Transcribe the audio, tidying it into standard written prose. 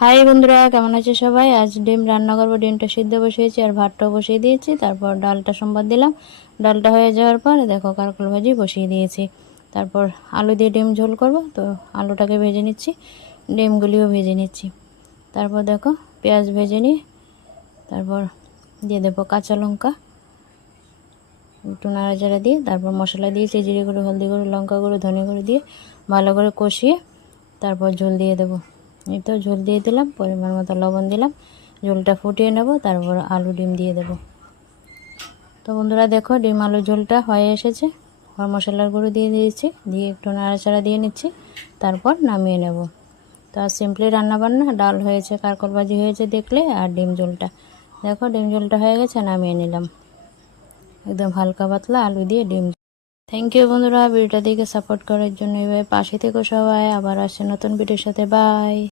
High বন্ধুরা, কেমন আছে সবাই? আজ ডিম রান্না করবো। ডিমটা সিদ্ধ বসিয়েছি আর ভাতটাও বসিয়ে দিয়েছি। তারপর ডালটা সম্বাদ দিলাম। ডালটা হয়ে যাওয়ার পর দেখো কারকল ভাজি বসিয়ে দিয়েছি। তারপর আলু দিয়ে ডিম ঝোল করব, তো আলুটাকে ভেজে নিচ্ছি, ডিমগুলিও ভেজে নিচ্ছি। তারপর দেখো পেঁয়াজ ভেজে নিয়ে তারপর দিয়ে দেবো কাঁচা লঙ্কা, একটু নাড়াচাড়া দিয়ে তারপর মশলা দিয়েছি, জিরে গুঁড়ো, হলদি গুঁড়ো, লঙ্কা গুঁড়ো, ধনে গুঁড়ো দিয়ে ভালো করে কষিয়ে তারপর ঝোল দিয়ে দেবো। এই তো ঝোল দিয়ে দিলাম, পরিমাণ মতো লবণ দিলাম, ঝোলটা ফুটিয়ে নেব, তারপর আলু ডিম দিয়ে দেবো। তো বন্ধুরা দেখো ডিম আলু ঝোলটা হয়ে এসেছে। মশলার গুঁড়ো দিয়ে দিয়েছি, দিয়ে একটু নাড়াচাড়া দিয়ে নিচ্ছি, তারপর নামিয়ে নেব। তো আর সিম্পলি রান্নাবান্না, ডাল হয়েছে, কারকল ভাজি হয়েছে দেখলে, আর ডিম ঝোলটা দেখো, ডিম ঝোলটা হয়ে গেছে, নামিয়ে নিলাম। একদম হালকা পাতলা আলু দিয়ে ডিম। থ্যাংক ইউ বন্ধুরা, ভিডিওটা দেখে সাপোর্ট করার জন্য। এভাবে পাশে থেকো সবাই। আবার আসছে নতুন ভিডিওর সাথে। বাই।